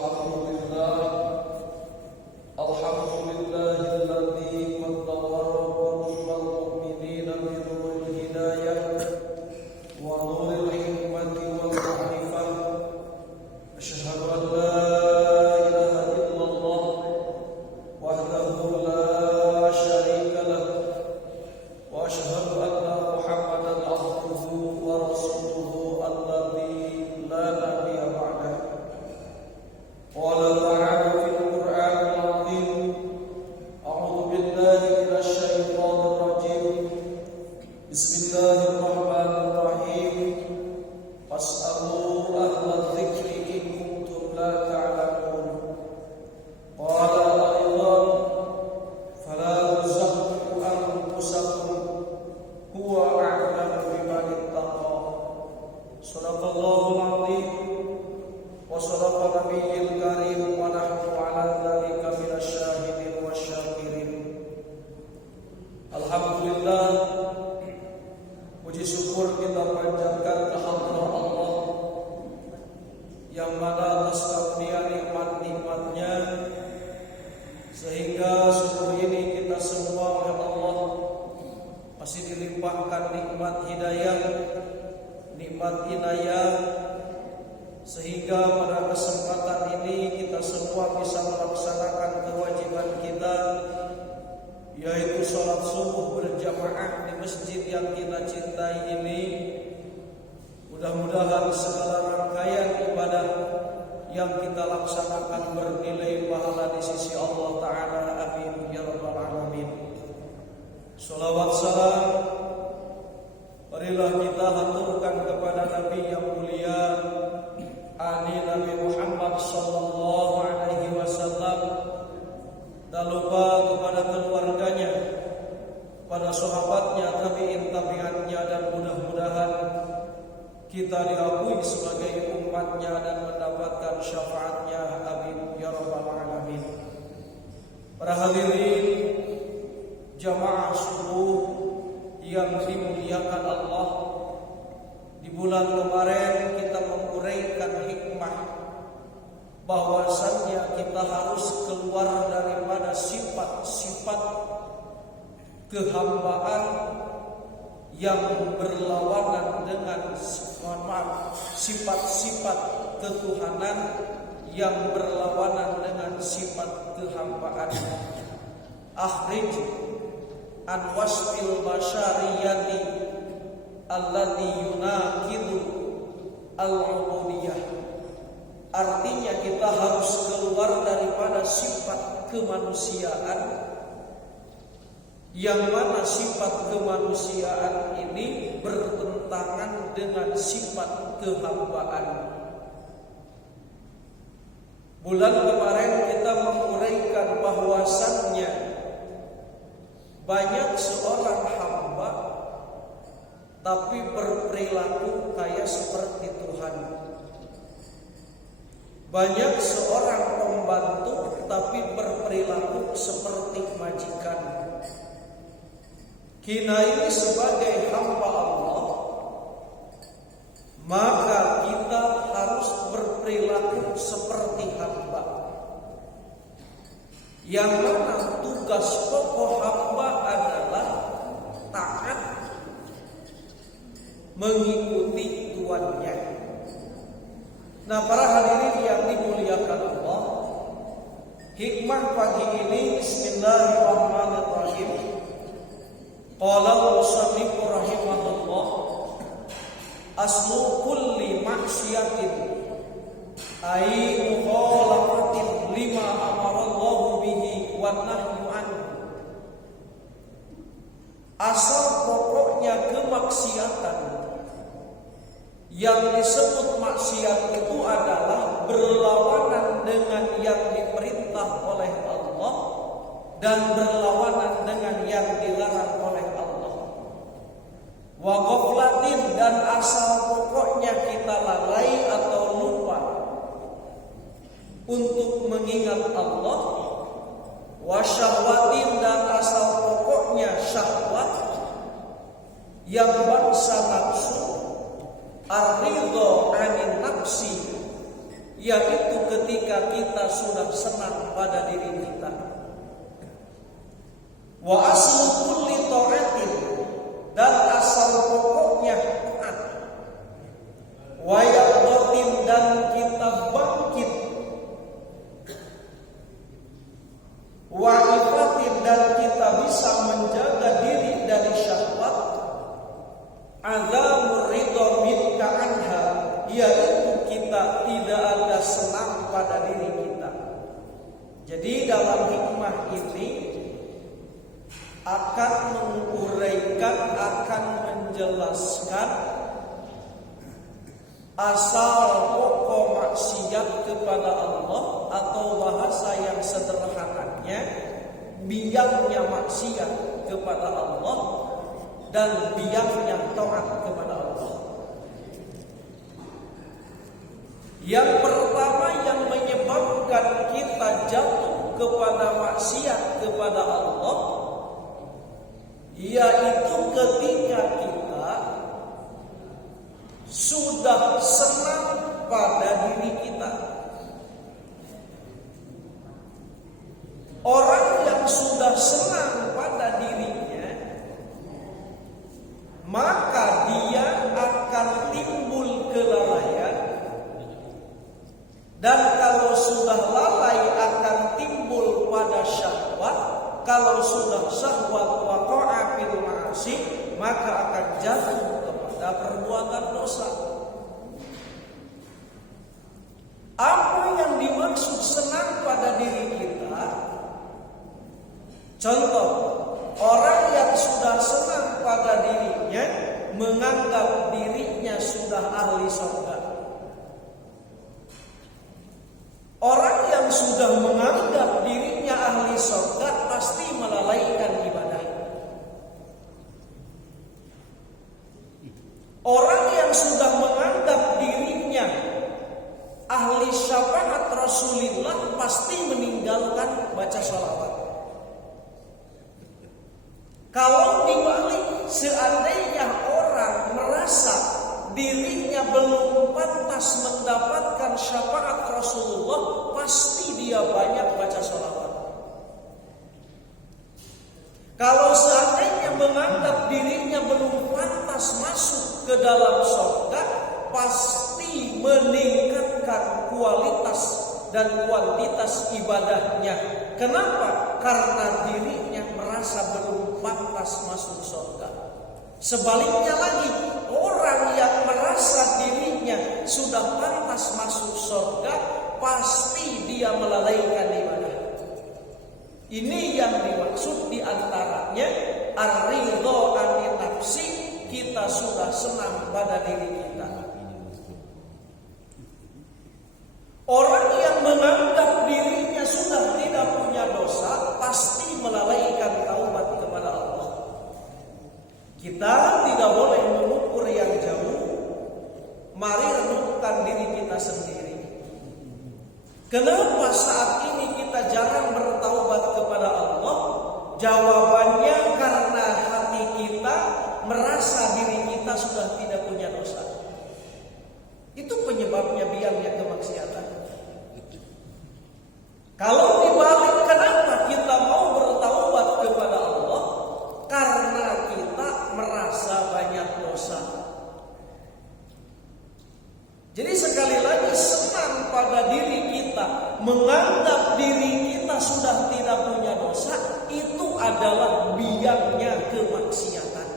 Alhamdulillahilladzi qaddara qulubal mu'minina bi nuril hidayah wa nuril hikmati wal ma'rifah. Asyhadu an la ilaha illallah wahdahu la syarika lah wa asyhadu anna Muhammadan abduhu wa rasuluhu alladzi la nabiyya ba'dahu. Qala ta'ala fil Qur'anil 'azim, a'udzu billahi minasy syaithanir rajim. Bismillahirrahmanirrahim. Fas'alu ahlal dzikri in kuntum la ta'lamun. Qala aidan, fala tuzakku anfusakum huwa a'lamu biman ittaqa. Shadaqallahul 'azim. Wa sadaqa nabiyyil karim wa nahnu 'ala dzalika minasy syahidin wasyakirin. Alhamdulillah, puji syukur kita panjatkan kehadirat Allah yang mana atas karunia nikmat-nikmatnya sehingga subuh ini kita semua oleh Allah masih dilimpahkan nikmat hidayah, nikmat inayah, sehingga pada kesempatan ini kita semua bisa melaksanakan kewajiban kita, yaitu sholat subuh berjamaah di masjid yang kita cintai ini. Mudah-mudahan segala rangkaian ibadah yang kita laksanakan bernilai pahala di sisi Allah Ta'ala. Amin ya rabbal alamin. Sholawat salam marilah kita haturkan kepada Nabi yang mulia, Nabi Muhammad sallallahu alaihi wasallam, tak lupa kepada keluarganya, pada sahabatnya, tabi'in-tabi'atnya, dan mudah-mudahan kita diakui sebagai umatnya dan mendapatkan syafaatnya. Amin ya rabbal alamin. Para hadirin jamaah subuh yang dimuliakan Allah, di bulan kemarin kita menguraikan hikmah bahwasannya kita harus keluar daripada sifat-sifat kehambaan yang berlawanan dengan sifat-sifat ketuhanan yang berlawanan dengan sifat kehambaan. Akhrij an wasfil basyariyati alladzi yunaqidu al-ubudiyah. Artinya kita harus keluar daripada sifat kemanusiaan, yang mana sifat kemanusiaan ini bertentangan dengan sifat kehambaan. Bulan kemarin kita menguraikan bahwasannya banyak seorang hamba tapi berperilaku kayak seperti Tuhan. Banyak seorang pembantu tapi berperilaku seperti majikan. Kita ini sebagai hamba Allah, maka kita harus berperilaku seperti hamba, yang mana tugas pokok hamba adalah taat mengikuti tuannya. Nah, para hadirin yang dimuliakan Allah, hikmah pagi ini, bismillahirrahmanirrahim. Qala al-musannif rahimahullah, aslu kulli ma'siyatin ay mukhalafatin lima amara Allah bihi wa nahyu anhu. Asal pokoknya kemaksiatan yang disebut maksiat itu adalah berlawanan dengan yang diperintah oleh Allah dan berlawanan dengan yang dilarang oleh Allah. Wa ghaflatin, dan asal pokoknya kita lalai atau lupa untuk mengingat Allah. Wa syahwatin, dan asal pokoknya syahwat yang bangsa nafsu. Ar-ridha 'anil nafsi, yaitu ketika kita sudah senang pada diri kita. Wa aslu kulli ta'atin, dan asal pokoknya taat. Wa yaqdatin, dan kita bangkit. Wa ifatin, dan kita bisa menjaga diri dari syahwat. Adzamur ridha minka anha, yaitu kita tidak ada senang pada diri kita. Jadi dalam hikmah ini akan menguraikan, akan menjelaskan asal pokok maksiat kepada Allah, atau bahasa yang sederhananya biangnya maksiat kepada Allah dan biangnya taat kepada Allah. Yang pertama yang menyebabkan kita jatuh kepada maksiat kepada Allah, yaitu ketika kita sudah senang pada diri kita. Orang yang sudah senang pada dirinya, maka dia akan timbul kelalaian, dan kalau sudah lalai akan timbul pada syahwat. Kalau sudah syahwat waqa'a fil ma'asi, maka akan jatuh kepada perbuatan dosa. Apa yang dimaksud senang pada diri kita? Contoh, orang yang sudah senang pada dirinya menganggap dirinya sudah ahli surga. Orang yang sudah menganggap dirinya ahli surga pasti melalaikan ibadah. Orang yang sudah menganggap dirinya ahli syafaat Rasulullah pasti meninggalkan baca sholawat. Kalau dibalik, seandainya orang merasa dirinya belum pantas mendapatkan syafaat Rasulullah, pasti dia banyak baca sholawat. Kalau seandainya menganggap dirinya belum pantas masuk ke dalam surga, pasti meningkatkan kualitas dan kuantitas ibadahnya. Kenapa? Karena dirinya merasa belum pantas masuk surga. Sebaliknya lagi, orang yang merasa dirinya sudah pantas masuk surga, pasti dia melalaikan ibadah. Ini yang dimaksud diantaranya ar-ridha anin nafsi, kita sudah senang pada diri kita. Orang yang menganggap dirinya sudah tidak punya dosa, pasti melalaikan taubat kepada Allah. Kita tidak boleh mengukur yang jauh. Mari renungkan diri kita sendiri. Kenapa saat ini kita jarang bertaubat kepada Allah? Jawabannya karena hati kita merasa diri kita sudah tidak punya dosa. Itu penyebabnya biangnya kemaksiatan. Kalau dibalik, kenapa kita mau bertaubat kepada Allah? Karena kita merasa banyak dosa. Jadi sekali lagi, senang pada diri kita, menganggap diri kita sudah tidak punya dosa, itu adalah biangnya kemaksiatan.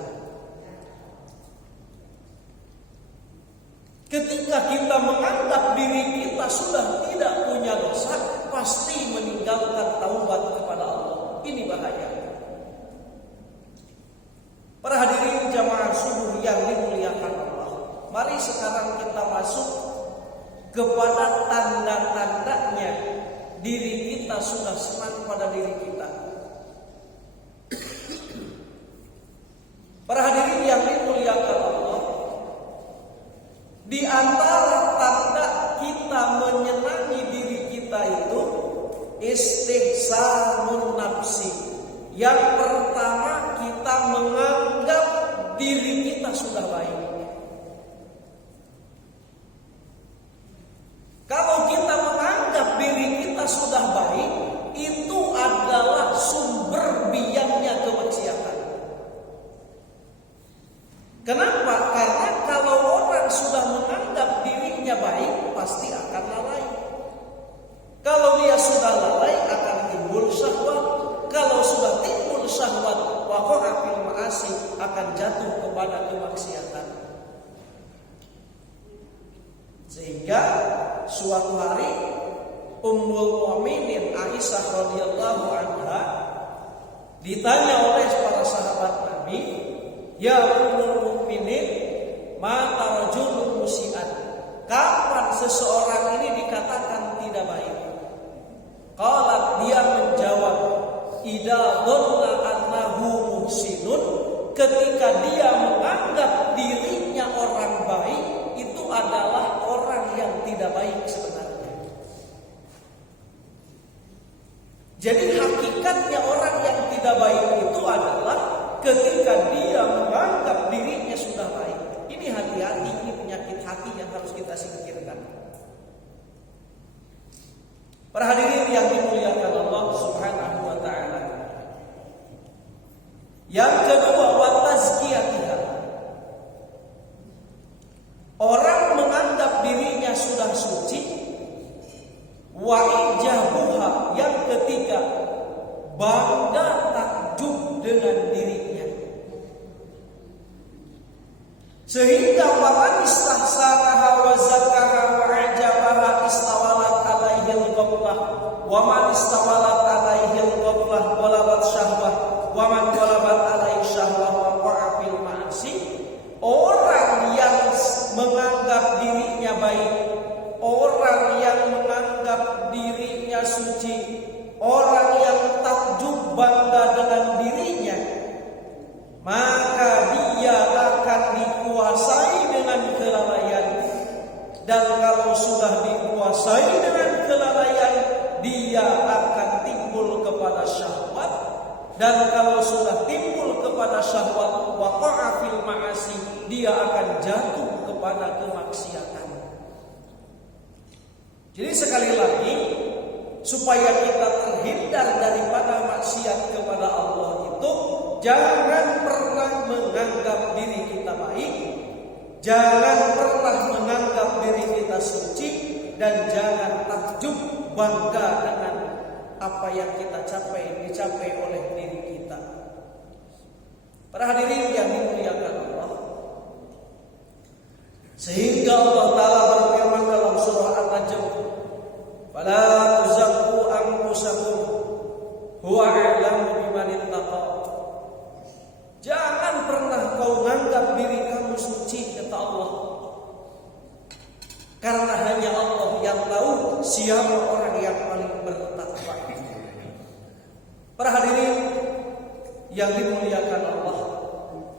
Ketika kita menganggap diri kita sudah tidak punya dosa, pasti meninggalkan taubat kepada Allah. Ini bahaya. Para hadirin jamaah subuh yang dimuliakan Allah, mari sekarang kita masuk kepada tanda-tandanya diri kita sudah senang pada diri kita. Para hadirin yang dimuliakan Allah, di antara tanda kita menyenangi diri kita itu istihsanun nafsi. Yang pertama, kita menganggap diri kita sudah baik. Kalau kita akan jatuh kepada kemaksiatan. Sehingga suatu hari Ummul Mukminin Aisyah radhiyallahu anha ditanya oleh para sahabat Nabi, "Ya Ummul Mukminin, ma tarjulun musian?" Kapan seseorang ini dikatakan tidak baik? Qalat, dia menjawab, "Idza dhanna annahu muhsinun," ketika dia menganggap dirinya orang baik, itu adalah orang yang tidak baik sebenarnya. Jadi hakikatnya orang yang tidak baik itu adalah ketika dia menganggap dirinya sudah baik. Ini hati-hati, ini penyakit hati yang harus kita singkirkan. Para hadirin yang dimuliakan Allah Subhanahu wa taala. Yang kedua, wa tazkiyatiha. Orang menganggap dirinya sudah suci. Wa ijabuha, yang ketiga, bangga takjub dengan dirinya. Sehingga waman istahsanaha wa zakaha wa ajabaha istawalat alaihil ghaflah wa man istawalat alaihil ghaflah walabat syahwah wa man walabat alaihi syahwah wa qa'a fil ma'asi. Orang yang menganggap dirinya baik, orang yang menganggap dirinya suci, orang yang takjub bangga dengan dirinya, maka dia akan dikuasai dengan kelalaian. Dan kalau sudah dikuasai dengan kelalaian, dia akan timbul kepada syahwat. Dan kalau sudah timbul kepada syahwat, waqa'a fil ma'asi, dia akan jatuh kepada kemaksiatan. Jadi sekali lagi, supaya kita terhindar daripada maksiat kepada Allah itu, jangan pernah menganggap diri kita baik, jangan pernah menganggap diri kita suci, dan jangan takjub bangga dengan apa yang kita dicapai oleh diri kita. Para hadirin yang dimuliakan Allah, sehingga Allah Ta'ala berfirman dalam surah An-Najm, "Fala tuzakku anfusakum huwa a'lamu biman ittaqa." Jangan pernah kau menganggap diri kamu suci, kata Allah. Karena hanya Allah yang tahu siapa orang yang paling bertakwa. Para hadirin yang dimuliakan Allah,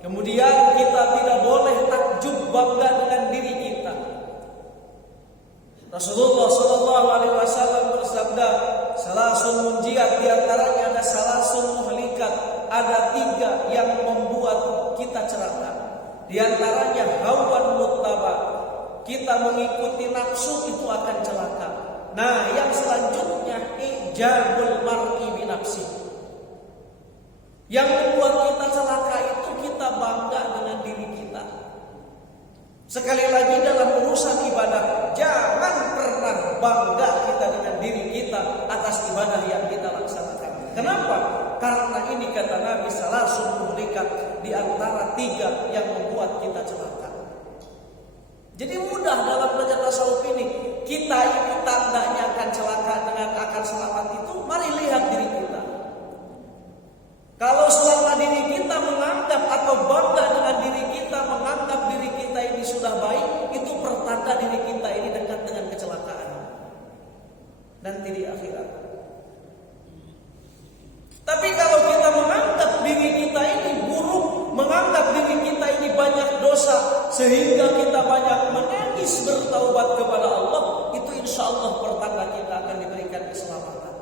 kemudian kita tidak boleh takjub bangga dengan diri kita. Rasulullah sallallahu alaihi wasallam bersabda, "Salasun munjiat," di antaranya ada salasun muhlikat, ada 3 yang membuat kita celaka. Di antaranya hawan muttaba, kita mengikuti nafsu itu akan celaka. Nah, yang selanjutnya ijabul mar'i bi nafsi. Yang membuat kita celaka itu kita bangga dengan diri kita. Sekali lagi dalam urusan ibadah, jangan pernah bangga kita dengan diri kita atas ibadah yang kita laksanakan. Kenapa? Karena ini kata Nabi salasun muhlikat, di antara 3 yang membuat kita celaka. Jadi mudah dalam belajar tasawuf ini, kita itu tandanya akan celaka dengan akan selamat itu, mari lihat diri kita. Kalau selama diri kita menganggap atau bangga dengan diri kita, menganggap diri kita ini sudah baik, itu pertanda diri kita ini dekat dengan kecelakaan nanti di akhirat. Tapi kalau kita menganggap diri kita ini buruk, menganggap diri kita ini banyak dosa, sehingga kita banyak menangis bertaubat kepada Allah, itu insya Allah pertanda kita akan diberikan keselamatan.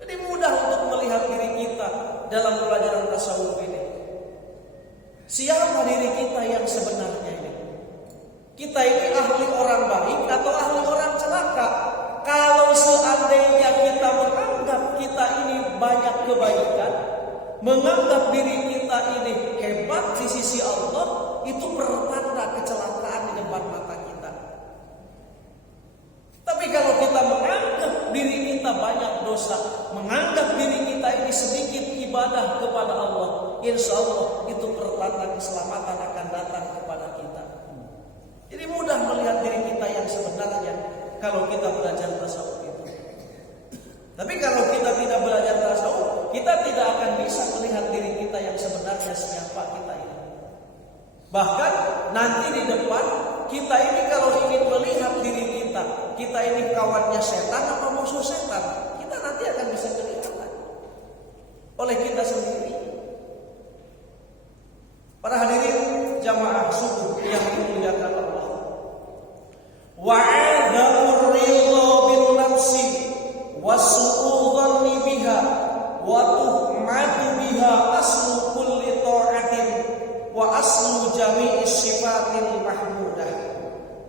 Jadi mudah untuk melihat diri kita dalam pelajaran tasawuf ini. Siapa diri kita yang sebenarnya ini? Kita ini ahli orang baik atau ahli orang celaka? Kalau seandainya kita menganggap kita ini banyak kebaikan, menganggap diri kita ini hebat di sisi Allah, itu pertanda kecelakaan di depan mata kita. Tapi kalau kita menganggap diri kita kita banyak dosa, menganggap diri kita ini sedikit ibadah kepada Allah, insya Allah itu pertanda keselamatan akan datang kepada kita. Jadi mudah melihat diri kita yang sebenarnya kalau kita belajar tasawuf itu. Tapi kalau kita tidak belajar tasawuf, kita tidak akan bisa melihat diri kita yang sebenarnya siapa kita ini. Bahkan nanti di depan kita ini kalau ingin melihat diri kita ini kawannya setan apa musuh setan, kita nanti akan bisa kelihatan oleh kita sendiri. Para hadirin jamaah subuh yang dimuliakan Allah. Wa'adhamur ridha bin nafsi wasu'u dhanni biha wa tuhmatu biha aslu kulli ta'atin wa aslu jami'i sifatil mahmudah.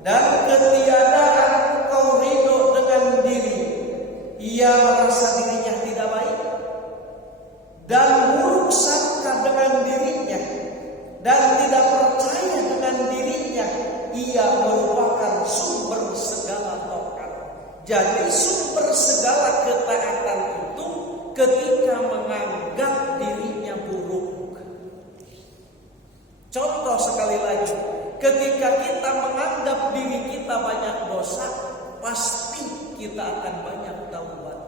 Dan ketiadaan kau ridho dengan diri, ia merasa dirinya tidak baik, dan buruk sangka dengan dirinya, dan tidak percaya dengan dirinya, ia merupakan sumber segala taat. Jadi sumber segala ketaatan itu ketika menganggap dirinya buruk. Contoh sekali lagi, ketika kita menganggap diri kita banyak dosa, pasti kita akan banyak taubat.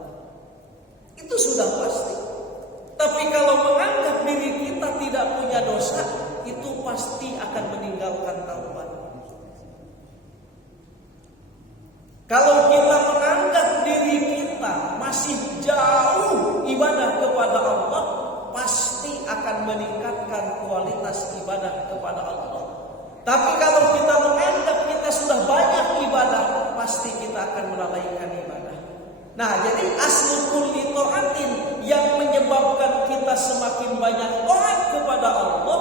Itu sudah pasti. Tapi kalau menganggap diri kita tidak punya dosa, itu pasti akan meninggalkan taubat. Kalau kita menganggap diri kita masih jauh ibadah kepada Allah, pasti akan meningkatkan kualitas ibadah kepada Allah. Tapi kalau kita menganggap kita sudah banyak ibadah, pasti kita akan melalaikan ibadah. Nah, jadi aslu kulli ta'atin yang menyebabkan kita semakin banyak taat kepada Allah,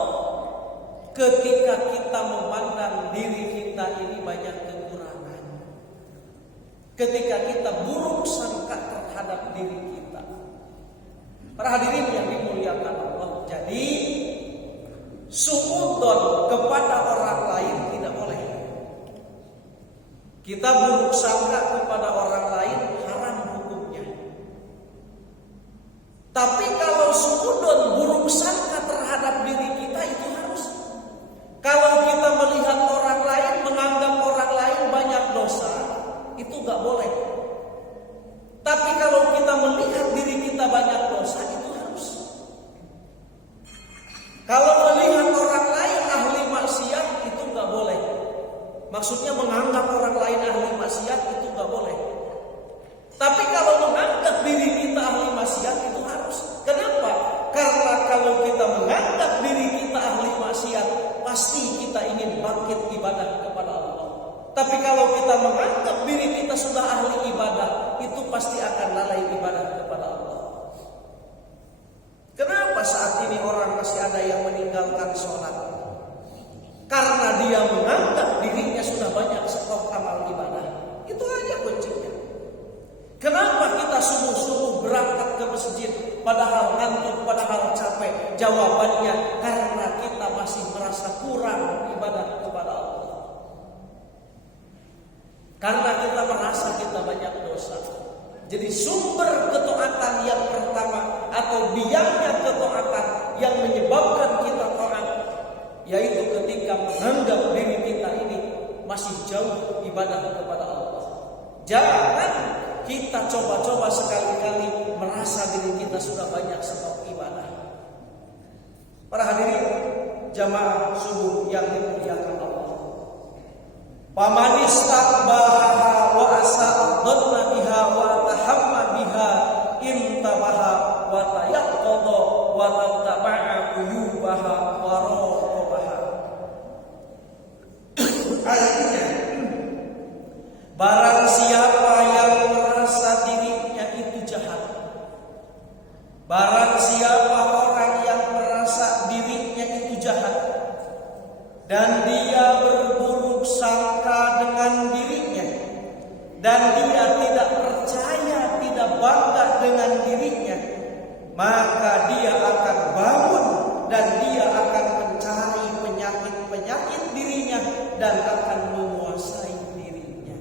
ketika kita memandang diri kita ini banyak kekurangan, ketika kita buruk sangka terhadap diri kita. Para hadirin yang dimuliakan Allah, jadi suudzon kepada orang lain tidak boleh. Kita buruk sangka kepada orang lain haram hukumnya. Tapi kalau suudzon buruk sangka terhadap diri kita itu harus. Kalau kita melihat orang lain, menganggap orang lain banyak dosa, itu gak boleh. Tapi kalau kita melihat diri kita banyak dosa, itu harus. Kalau melihat orang lain ahli maksiat, itu gak boleh. Maksudnya menganggap orang lain ahli maksiat, itu gak boleh. Tapi kalau menganggap diri kita ahli maksiat, itu harus. Kenapa? Karena kalau kita menganggap diri kita ahli maksiat, pasti kita ingin bangkit ibadah kepada Allah. Tapi kalau kita menganggap diri kita sudah ahli ibadah, itu pasti akan lalai ibadah kepada Allah. Kenapa saat ini orang masih ada yang meninggalkan sholat? Karena dia menganggap dirinya sudah banyak stok amal ibadah. Itu aja kuncinya. Kenapa kita subuh-subuh berangkat ke masjid padahal ngantuk, padahal capek? Jawabannya karena kita masih merasa kurang ibadah kepada Allah. Karena kita merasa kita banyak dosa. Jadi sumber ketaatan yang pertama atau biangnya ketaatan yang menyebabkan kita taat, yaitu ketika menganggap diri kita ini masih jauh ibadah kepada Allah. Jangan kita coba-coba sekali-kali merasa diri kita sudah banyak stok ibadah. Para hadirin jamaah subuh yang dimuliakan Allah. Faman istakbaha wa asa'adhanna biha wa tahamma biha intabaha wa tayaqqadha wa tattaba'a uyubaha wa raqabaha. Artinya, barang siapa yang merasa dirinya itu jahat, barang siapa orang yang merasa dirinya itu jahat, dan dia berburuk sangka dengan dirinya, dan dia tidak percaya, tidak bangga dengan dirinya, maka dia akan bangun dan dia akan mencari penyakit-penyakit dirinya dan akan menguasai dirinya.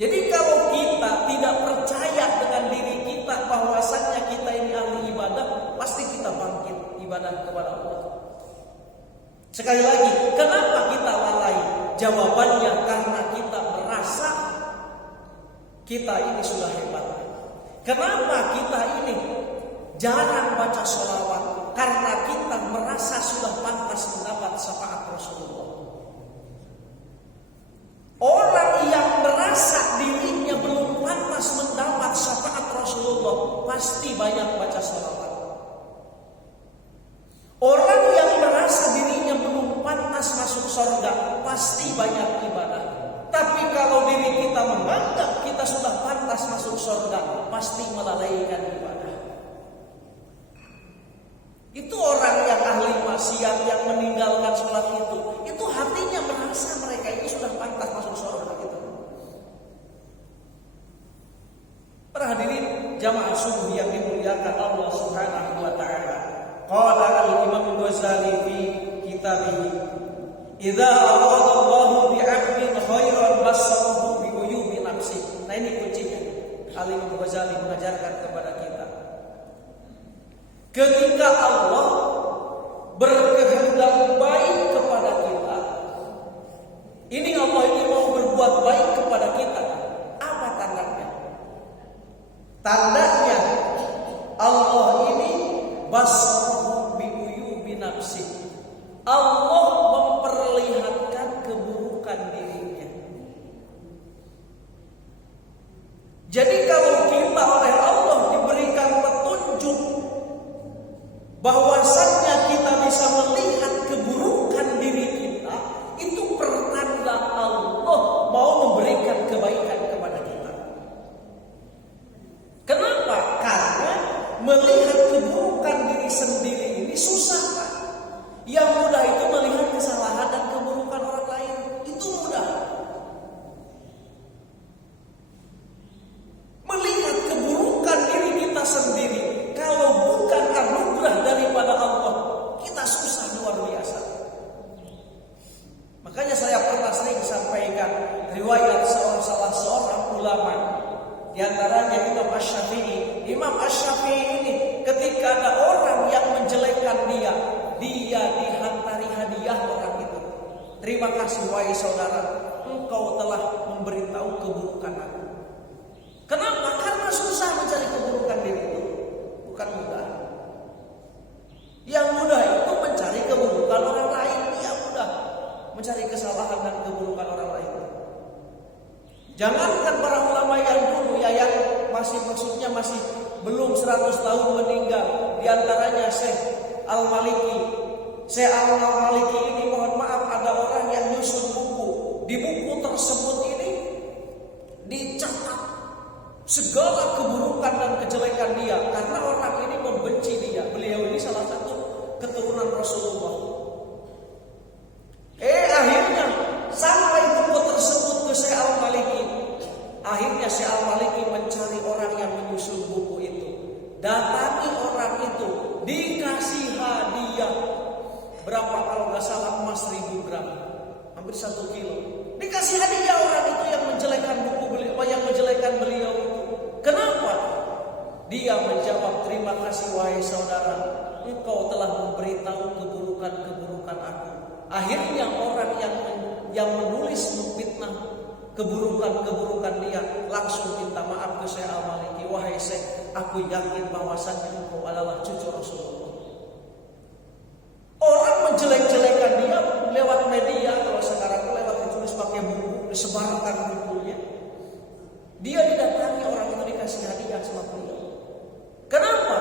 Jadi kalau kita tidak percaya beribadah kepada Allah. Sekali lagi, kenapa kita lalai? Jawabannya karena kita merasa kita ini sudah hebat. Kenapa kita ini jarang baca sholawat? Karena kita merasa sudah pantas mendapat syafaat Rasulullah. Orang yang merasa dirinya belum pantas mendapat syafaat Rasulullah pasti banyak baca sholawat. Orang yang merasa dirinya belum pantas masuk surga pasti banyak ibadah. Tapi kalau diri kita menganggap kita sudah pantas masuk surga, pasti melalaikan ibadah. Itu orang yang ahli maksiat yang meninggalkan sholat itu hatinya merasa mereka itu sudah pantas masuk surga gitu. Para hadirin jamaah subuh yang dimuliakan Allah Subhanahu wa taala. Qala al-Imam Ghazali fi kitabih, "Idza arada Allahu bi'abdin khairan basarahu bi uyubi nafsi." Nah ini kuncinya. Al-Imam Ghazali mengajarkan kepada kita. Ketika Allah berkehendak baik kepada kita, ini Allah ini mau berbuat baik kepada kita. Apa tandanya? Tandanya Allah ini basarahu bi uyubi nafsi. Allah memperlihatkan keburukan dirinya. Jadi kalau kita oleh Allah diberikan petunjuk bahwasannya kita bisa melihat keburukan diri kita, itu pertanda Allah mau memberikan kebaikan kepada kita. Kenapa? Karena melihat keburukan diri sendiri ini susah, Pak. Yang mudah itu melihat kesalahan dan keburukan orang lain. Itu mudah. Melihat keburukan diri kita sendiri, kalau bukan anugerah daripada Allah, kita susah luar biasa. Makanya saya pernah sering sampaikan riwayat salah seorang ulama, di antaranya Imam Asy-Syafi'i. Imam Asy-Syafi'i ini ketika ada orang yang menjelekkan dia dihantari hadiah orang itu. Terima kasih wahai saudara, engkau telah memberitahu keburukan aku. Kenapa? Karena susah mencari keburukan diri itu. Bukan mudah. Yang mudah itu mencari keburukan orang lain. Yang mudah mencari kesalahan dan keburukan orang lain. Jangankan para ulama yang dulu ya, yang maksudnya masih belum 100 tahun meninggal. Di antaranya Syekh Al-Maliki. Syekh Al-Maliki ini mohon maaf ada orang yang nyusun buku. Di buku tersebut ini dicatat segala keburukan dan kejelekan dia, karena orang ini membenci dia. Beliau ini salah satu keturunan Rasulullah. Akhirnya sampai buku tersebut ke Syekh Al-Maliki. Akhirnya Syekh Al-Maliki mencari orang yang menyusun buku itu. Datangi orang itu, dikasih hadiah berapa kalau nggak salah emas 1000 gram, hampir 1 kilo. Dikasih hadiah orang itu yang menjelekkan buku beliau, yang menjelekkan beliau itu. Kenapa? Dia menjawab, terima kasih wahai saudara, engkau telah memberitahu keburukan-keburukan aku. Akhirnya orang yang menulis memfitnah keburukan-keburukan dia langsung minta maaf ke Syekh Al-Maliki. Wahai Syekh, aku yakin bahwasannya engkau adalah cucu Rasulullah. Orang menjelek-jelekan dia lewat media, kalau sekarang lewat ditulis pakai buku, disebarkan bukunya. Dia didatangi, orang itu dikasih hadiah sama beliau. Kenapa?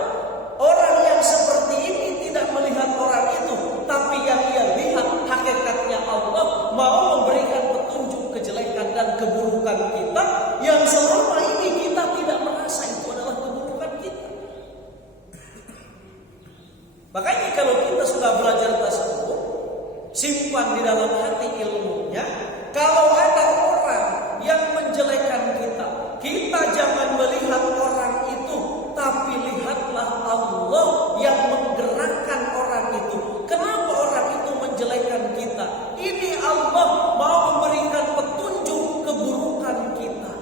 Orang yang seperti ini tidak melihat orang itu, tapi yang ia lihat hakikatnya Allah mau memberikan petunjuk kejelekan dan keburukan kita yang selama ini kita tidak merasa itu adalah keburukan kita. Makanya kalau kita sudah belajar tasawuf, simpan di dalam hati ilmunya. Kalau ada orang yang menjelekkan kita, kita jangan melihat orang itu, tapi lihatlah Allah yang menggerakkan orang itu. Kenapa orang itu menjelekkan kita? Ini Allah mau memberikan petunjuk keburukan kita,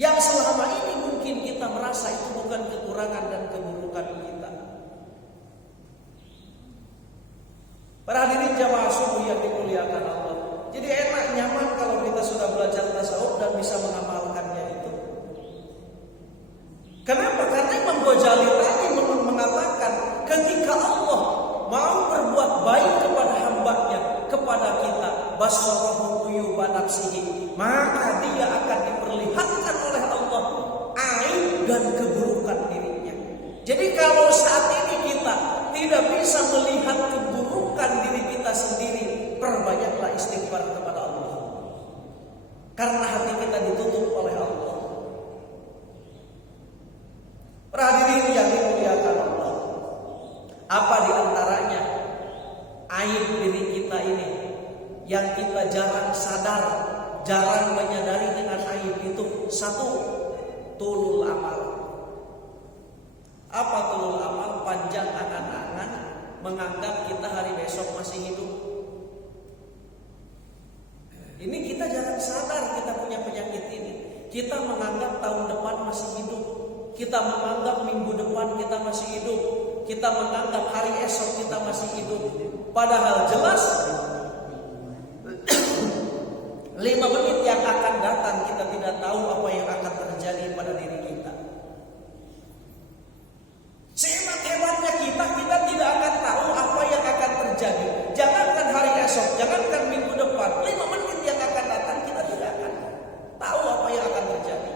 yang selama ini mungkin kita merasa itu bukan kekurangan dan keburukan kita. Al-Ghazali tadi mengatakan ketika Allah mau berbuat baik kepada hambanya, kepada kita, basarahu uyuba nafsihi, maka dia akan diperlihatkan oleh Allah aib dan keburukan dirinya. Jadi kalau saat ini kita tidak bisa melihat keburukan diri kita sendiri, perbanyaklah istighfar kepada Allah. Karena hati kita ditutup oleh Allah. Hadirin yang dimuliakan Allah, apa di antaranya aib diri kita ini yang kita jarang sadar, jarang menyadari dengan aib itu? Satu, tulul amal. Apa tulul amal? Panjang angan-angan menganggap kita hari besok masih hidup. Ini kita jarang sadar kita punya penyakit ini. Kita menganggap tahun depan masih hidup. Kita menganggap minggu depan kita masih hidup. Kita menganggap hari esok kita masih hidup. Padahal jelas 5 menit yang akan datang kita tidak tahu apa yang akan terjadi pada diri kita. Sehebat-hebatnya kita tidak akan tahu apa yang akan terjadi. Jangankan hari esok, jangankan minggu depan, 5 menit yang akan datang kita tidak akan tahu apa yang akan terjadi.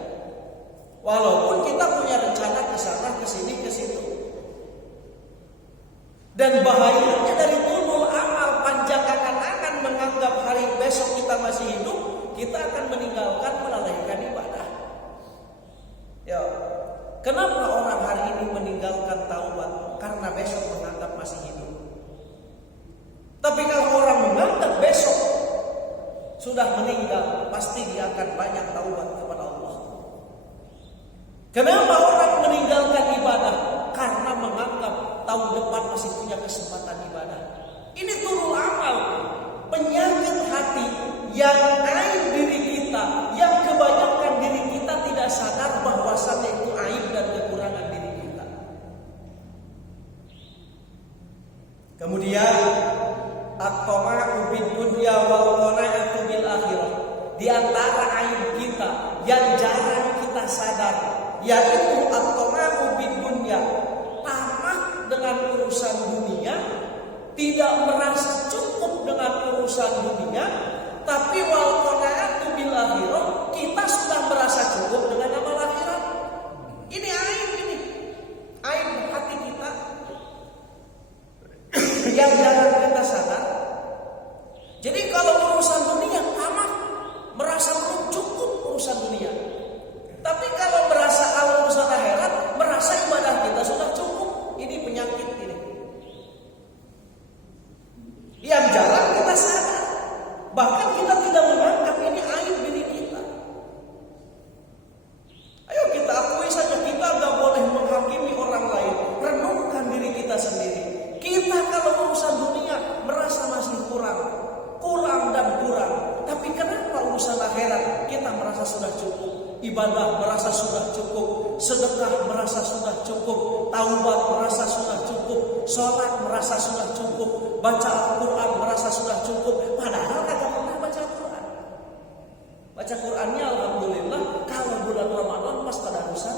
Walaupun kita punya rencana ke sana, ke sini, ke situ. Dan bahayanya dari tulul amal, panjang angan-angan menganggap hari besok kita masih hidup, kita akan meninggalkan, melalaikan ibadah. Ya, kenapa orang hari ini meninggalkan taubat? Karena besok menganggap masih hidup. Tapi kalau orang menganggap besok sudah meninggal, pasti dia akan banyak taubat kepada Allah. Kenapa orang meninggalkan ibadah? Karena menganggap tahun depan masih punya kesempatan ibadah. Ini tulul amal, penyakit hati yang aib diri kita, yang kebanyakan diri kita tidak sadar bahwasannya itu aib dan kekurangan diri kita. Kemudian at-tama'u bid dunya wal qana'atu bil akhirah. Di antara aib kita yang jarang kita sadar, yaitu at-tama'u bid dunya, tamak dengan urusan dunia, tidak merasa cukup dengan urusan dunia, tapi wal qana'atu bil akhirah, kita sudah merasa cukup dengan amal akhirat. Ini aib, ini aib hati kita yang jarang kita sadar. Jadi kalau urusan dunia tamak, merasa belum cukup urusan dunia. Tapi kalau merasa urusan akhirat, merasa ibadah kita sudah cukup. Ini penyakit ini. Yang jarang kita sadar. Bahkan kita tidak menganggap ini aib diri kita. Ayo kita akui saja, kita gak boleh menghakimi orang lain. Renungkan diri kita sendiri. Kita kalau urusan dunia merasa masih kurang dan kurang. Tapi kenapa urusan akhirat kita merasa sudah cukup? Ibadah merasa sudah cukup, sedekah merasa sudah cukup, taubat merasa sudah cukup, sholat merasa sudah cukup, baca Al-Quran merasa sudah cukup. Padahal kagak pernah baca Al-Quran. Baca Qurannya alhamdulillah kalau bulan Ramadan pas tadarusan.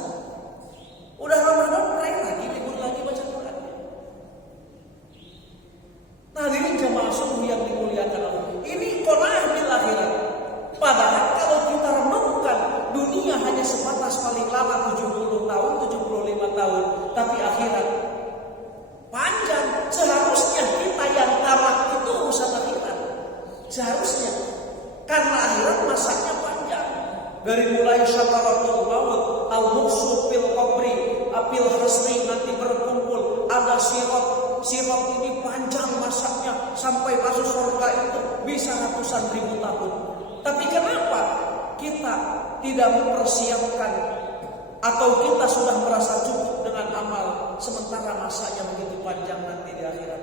Udah Ramadan mulai lagi, libur lagi baca Quran. Nah, ini jamaah subuh yang dimuliakan Allah. Ini qanaah bil akhirat. Padahal kalau kita renungkan, dunia hanya sebatas paling lama 70 tahun, 75 tahun. Tapi akhirat panjang. Seharusnya kita yang tamak itu urusan akhirat. Seharusnya. Karena akhirat masanya panjang. Dari mulai syakaratul maut, al-mukhsu fil qabri, apil hasri, nanti berkumpul, ada sirat. Sirat ini panjang masanya, sampai masuk surga itu bisa ratusan ribu tahun. Tapi kenapa kita tidak mempersiapkan, atau kita sudah merasa cukup dengan amal sementara masanya begitu panjang nanti di akhirat?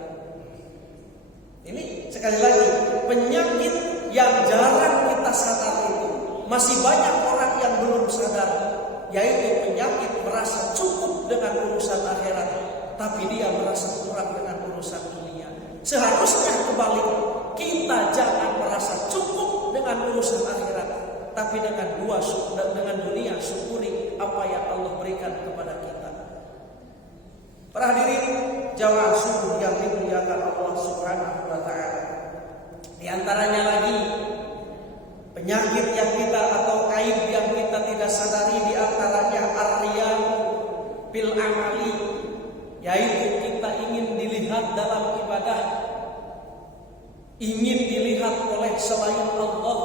Ini sekali lagi penyakit yang jarang kita sadar itu. Masih banyak orang yang belum sadar, yaitu penyakit merasa cukup dengan urusan akhirat, tapi dia merasa kurang dengan urusan dunia. Seharusnya kebalik, kita jangan merasa cukup dengan urusan akhirat, tapi dengan dunia syukuri apa yang Allah berikan kepada kita. Para hadirin jamaah subuh yang dimuliakan Allah Subhanahu wa taala. Di antaranya lagi penyakit yang kita atau aib yang kita tidak sadari, di antaranya ar-riya fil amali, yaitu kita ingin dilihat dalam ibadah, ingin dilihat oleh selain Allah.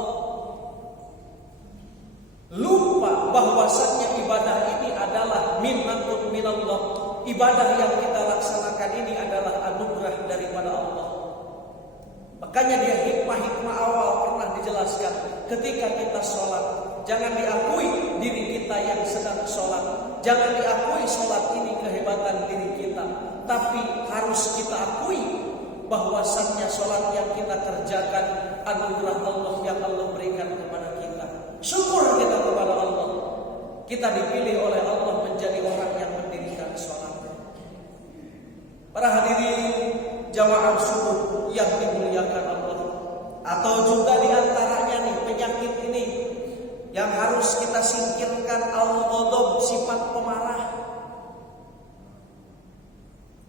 Lupa bahwasannya ibadah ini adalah minnatun minallah. Ibadah yang kita laksanakan ini adalah anugerah daripada Allah. Makanya dia hikmah awal pernah dijelaskan ketika kita sholat. Jangan diakui diri kita yang sedang sholat. Jangan diakui sholat ini kehebatan diri kita. Tapi harus kita akui bahwasannya sholat yang kita kerjakan anugerah Allah yang Allah berikan kepada kita. Syukur kita kepada Allah. Kita dipilih oleh Allah menjadi orang yang mendirikan sholat. Para hadirin jamaah subuh yang dimuliakan Allah. Atau juga diantaranya nih penyakit ini yang harus kita singkirkan, al-ghadab, sifat pemarah.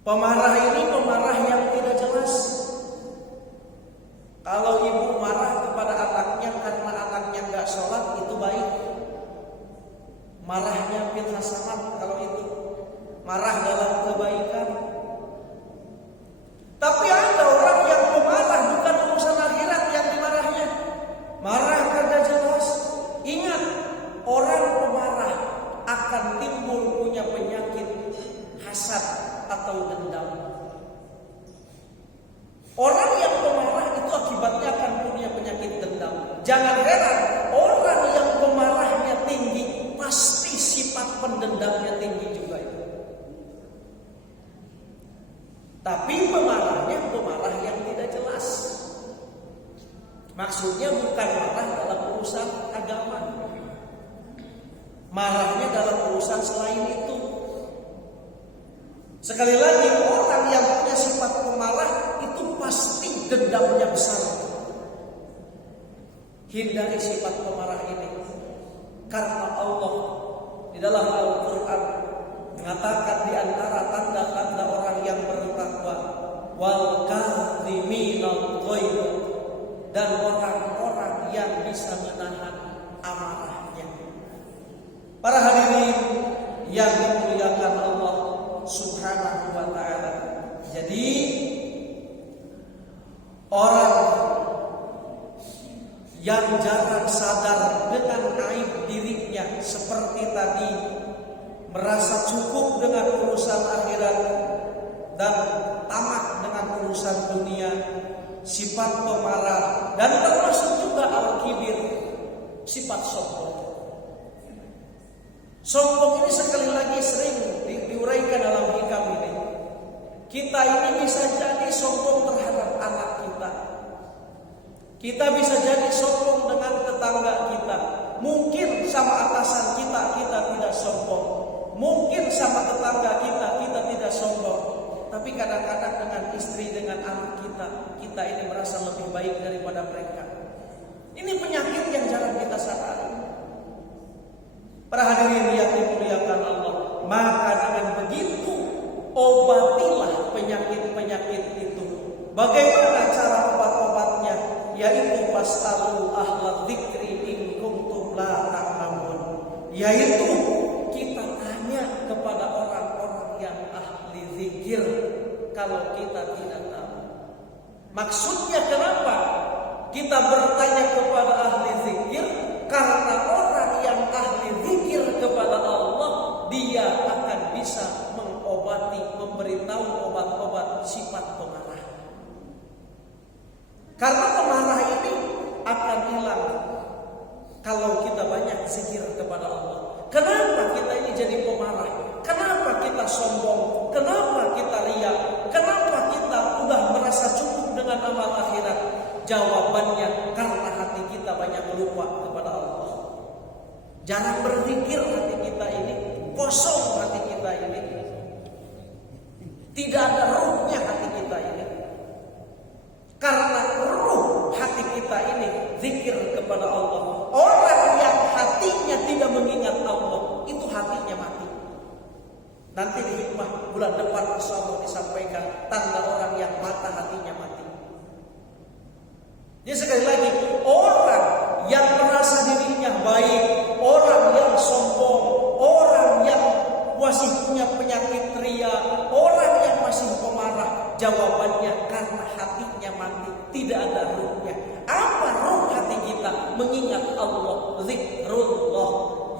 Pemarah ini pemarah yang tidak jelas. Kalau ibu marah kepada anaknya karena anaknya nggak sholat, itu baik. Marahnya bil hasanat, kalau itu marah dalam kebaikan. Tapi ada orang yang pemarah bukan urusan akhirat yang dimarahnya. Marah karena jelas. Ingat, orang pemarah akan timbul punya penyakit hasad atau dendam. Orang yang pemarah itu akibatnya akan punya penyakit dendam. Jangan heran, orang yang pemarahnya tinggi pasti sifat pendendamnya tinggi juga itu. Tapi pemarahnya pemarah yang tidak jelas. Maksudnya bukan marah dalam urusan agama. Marahnya dalam urusan selain itu. Sekali lagi, orang yang punya sifat pemarah itu pasti dendamnya besar. Hindari sifat pemarah ini. Karena Allah di dalam Al-Quran mengatakan di antara tanda-tanda orang yang bertakwa, wal kadhiminal ghaidh, dan orang-orang yang bisa menahan amarahnya. Para hadirin yang dimuliakan Allah Subhanahu wa taala. Jadi orang yang jarang sadar dengan aib dirinya seperti tadi, merasa cukup dengan urusan akhirat dan tamak dengan urusan dunia, sifat pemarah, dan termasuk juga al-kibir, sifat sombong. Sombong ini sekali lagi sering diuraikan dalam hikam ini. Kita ini bisa jadi sombong terhadap anak kita. Kita bisa jadi sombong dengan tetangga kita. Mungkin sama atasan kita tidak sombong. Mungkin sama tetangga kita tidak sombong. Tapi kadang-kadang dengan istri, dengan anak kita ini merasa lebih baik daripada mereka. Ini penyakit yang jarang kita sadari. Para hadirin yang dimuliakan Allah, maka dengan begitu obatilah penyakit-penyakit itu. Bagaimana cara obat-obatnya? Yaitu fasalu ahla dzikri in kuntum la ta'lamun. Yaitu kita tanya kepada orang-orang yang ahli zikir kalau kita tidak tahu. Maksudnya kenapa kita bertanya kepada ahli zikir? Karena orang yang ahli zikir kepada Allah, dia akan bisa mengobati, memberitahu obat-obat sifat pemarah. Karena pemarah ini akan hilang kalau kita banyak zikir kepada Allah. Kenapa kita ini jadi pemarah? Kenapa kita sombong? Kenapa kita riya? Kenapa kita udah merasa cukup dengan amal akhirat? Jawabannya karena hati kita banyak lupa kepada Allah. Jangan berzikir hati kita ini, kosong hati kita ini. Tidak ada ruhnya hati kita ini. Karena ruh hati kita ini zikir kepada Allah. Orang yang hatinya tidak mengingat Allah, itu hatinya mati. Nanti di hikmah bulan bulan depan insyaallah disampaikan tanda orang yang mata hatinya mati. Jadi sekali lagi, orang yang merasa dirinya baik, orang yang sombong, orang yang masih punya penyakit ria, orang yang masih pemarah, jawabannya karena hatinya mati, tidak ada ruhnya. Apa ruh hati kita? Mengingat Allah, zikrullah.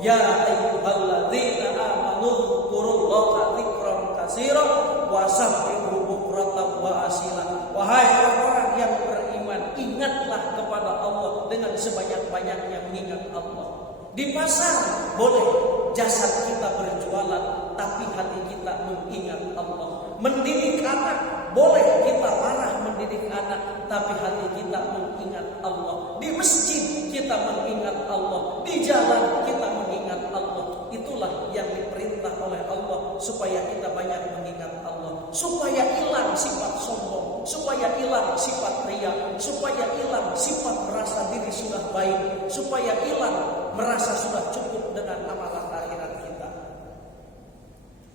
Ya ayyuhalladzina amanu dzkurullaha dzikran katsiran wa sabbihu bukratan wa asila. Wahai orang yang beriman, ingatlah kepada Allah dengan sebanyak-banyaknya mengingat Allah. Di pasar boleh jasad kita berjualan, tapi hati kita mengingat Allah. Mendidik anak boleh kita marah mendidik anak, tapi hati kita mengingat Allah. Di masjid kita mengingat Allah, di jalan kita mengingat Allah. Itulah yang diperintah oleh Allah, supaya kita banyak mengingat Allah, supaya hilang sifat sombong, supaya hilang sifat ria, supaya hilang sifat merasa diri sudah baik, supaya hilang merasa sudah cukup dengan amalan akhirat kita.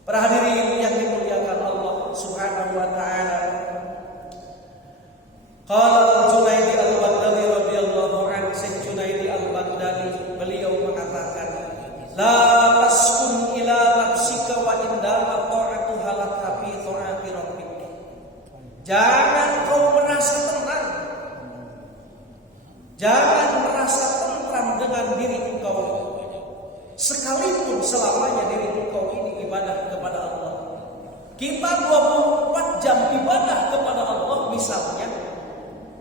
Para hadirin yang dimuliakan Allah Subhanahu wa taala. Qala Junaidi al-Baghdadi radhiyallahu anhu, Syekh Junaidi al-Baghdadi beliau mengatakan, la taskun ila nafsika wa indama ta'atu halaka fi ta'ati rabbik. Jangan kau merasa tenang, jangan merasa tentram dengan diri engkau, sekalipun selamanya diri engkau ini ibadah kepada Allah. Kita 24 jam ibadah kepada Allah misalnya,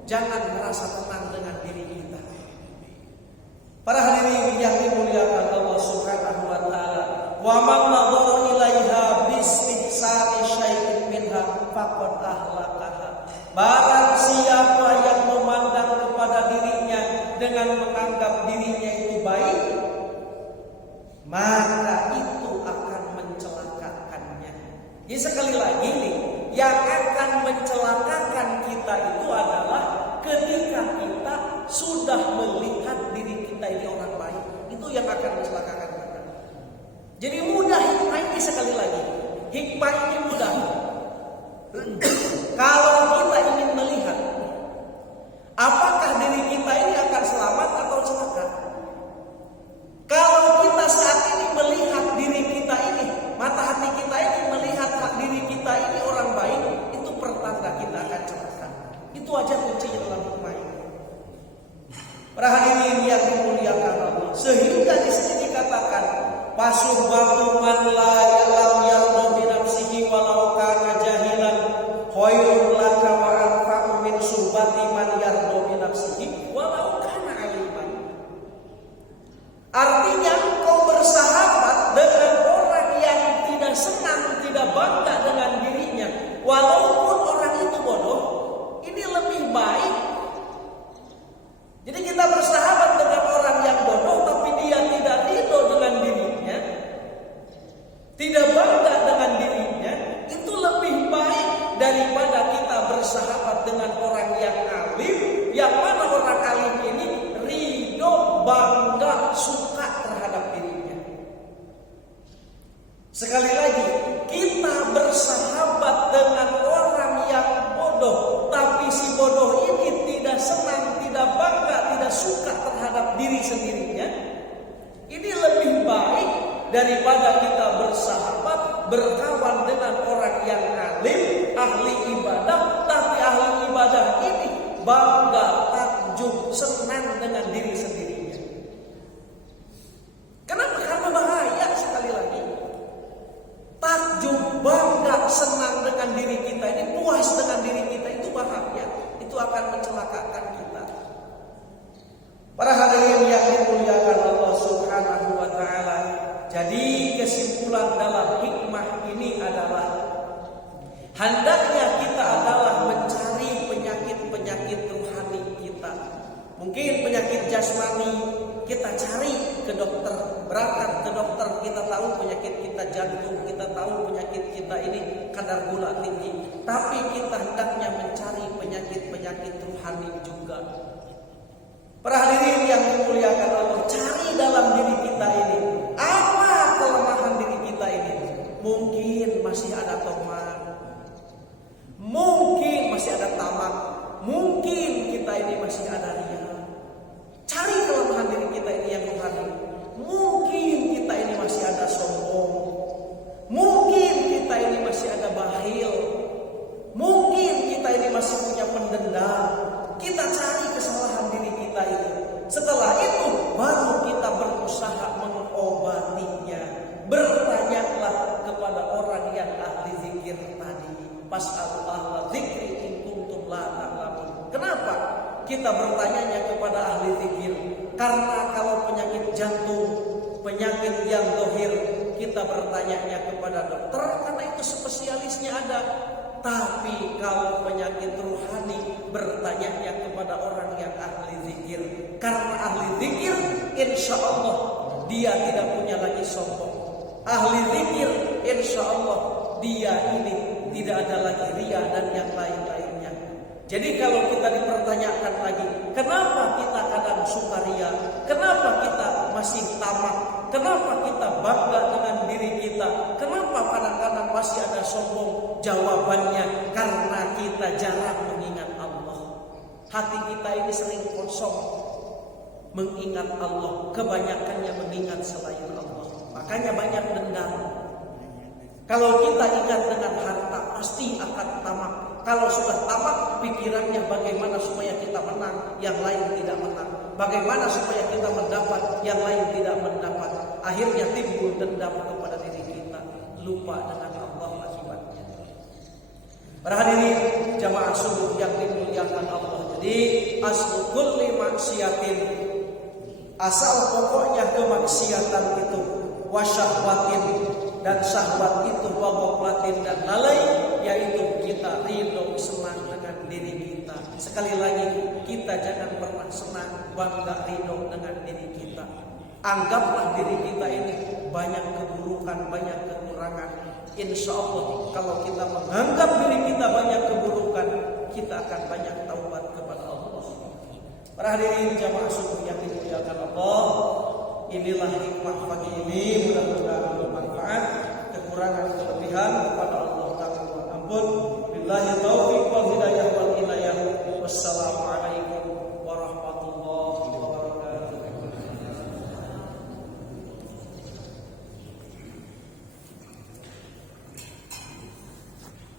jangan merasa tenang dengan diri kita. Para hadirin yang dimuliakan Allah Subhanahu wa taala, wa man nadhara ilaiha bistihsani syai'in minha faqad ahlakaha. Barang siapa yang memandang kepada dirinya dengan menganggap dirinya itu baik, maka itu akan mencelakakannya. Jadi sekali lagi nih, yang akan mencelakakan kita itu adalah ketika kita sudah melihat diri kita ini orang baik. Itu yang akan mencelakakan kita. Jadi mudah hikmah ini, sekali lagi, hikmah ini mudah. Kalau kita ingin melihat apakah diri kita ini akan selamat atau celaka. Kalau kita saat ini melihat diri kita ini, mata hati kita ini melihat diri kita ini orang baik, itu pertanda kita akan celaka. Itu aja kuncinya dalam hikmah ini. Para hadirin yang dimuliakan Allah, sehingga di sini dikatakan, pasubatu man la ya'lam yarda bi nafsihi walau kana jahilan khairul laka wa anfa'u min subati man yarda bi nafsihi walau kana aliman. Artinya kau bersahabat dengan orang yang tidak senang, tidak bangga dengan dirinya, walaupun orang itu bodoh. Ini lebih baik. Jadi kita bersahabat dengan orang yang bodoh, tapi dia tidak ridho dengan dirinya, tidak bangga dengan dirinya. Itu lebih baik daripada kita bersahabat dengan orang yang alim, yang mana orang alim ini ridho, bangga, suka terhadap dirinya. Sekali lagi, kita bersahabat dengan orang yang bodoh, tapi si bodoh ini tidak senang, tidak bangga, tidak suka terhadap diri sendirinya. Ini lebih baik daripada kita bersahabat, berkawan dengan orang yang alim, ahli ibadah, tapi ahli ibadah ini bangga, takjub, senang dengan diri sendirinya. Kenapa? Karena bahaya. Sekali lagi, takjub, bangga, senang dengan diri kita ini, puas dengan diri kita, itu bahaya. Itu akan mencelakakan kita. Para hadirin yang dimuliakan Allah Subhanahu wa taala, jadi kesimpulan dalam hikmah ini adalah hendaknya kita adalah mencari penyakit-penyakit rohani kita. Mungkin penyakit jasmani kita cari ke dokter, berangkat ke dokter, kita tahu penyakit kita jantung, kita tahu penyakit kita ini kadar gula tinggi. Tapi kita hendaknya mencari penyakit-penyakit rohani juga. Para hadirin yang dimuliakan Allah, cari dalam diri kita ini apa kelemahan diri kita ini. Mungkin masih ada tauhid masih ada ria. Cari kelemahan diri kita ini yang rohani. Mungkin kita ini masih ada sombong. Mungkin kita ini masih ada bakhil. Mungkin kita ini masih punya pendendam. Kita cari kesalahan diri kita itu. Setelah itu baru kita berusaha mengobatinya. Bertanyalah kepada orang yang ahli zikir tadi. Fas'alu ahla dzikri in kuntum la ta'lamun. Kenapa kita bertanyanya kepada ahli zikir? Karena kalau penyakit jantung, penyakit yang zahir, kita bertanyanya kepada dokter karena itu spesialisnya ada. Tapi kalau penyakit ruhani, bertanyanya kepada orang yang ahli zikir. Karena ahli zikir, insya Allah dia tidak punya lagi sombong. Ahli zikir, insya Allah dia ini tidak ada lagi ria dan yang lain-lainnya. Jadi kalau kita dipertanyakan lagi, kenapa kita kadang suka ria? Kenapa kita masih tamak? Kenapa kita bangga dengan diri kita? Kenapa kadang-kadang masih ada sombong? Jawabannya karena kita jarang mengingat Allah. Hati kita ini sering kosong mengingat Allah. Kebanyakannya mengingat selain Allah. Makanya banyak dendam. Kalau kita ingat dengan harta, pasti akan tamak. Kalau sudah tamak, pikirannya bagaimana supaya kita menang, yang lain tidak menang. Bagaimana supaya kita mendapat, yang lain tidak mendapat. Akhirnya timbul dendam kepada diri kita. Lupa dengan Allah akibatnya. Para hadirin jamaah subuh yang dimuliakan Allah. Jadi aslu kulli maksiatin, asal pokoknya kemaksiatan itu, wasyahwatin, dan syahwat itu, wagoflatin dan lalai, yaitu kita ridho senang dengan diri kita. Sekali lagi, kita jangan pernah senang, bangga, ridho dengan diri kita. Anggaplah diri kita ini banyak keburukan, banyak kekurangan. Insya Allah kalau kita menganggap diri kita banyak keburukan, kita akan banyak taubat kepada Allah. Para hadirin jamaah subuh yang dimuliakan Allah, inilah hikmah pagi ini.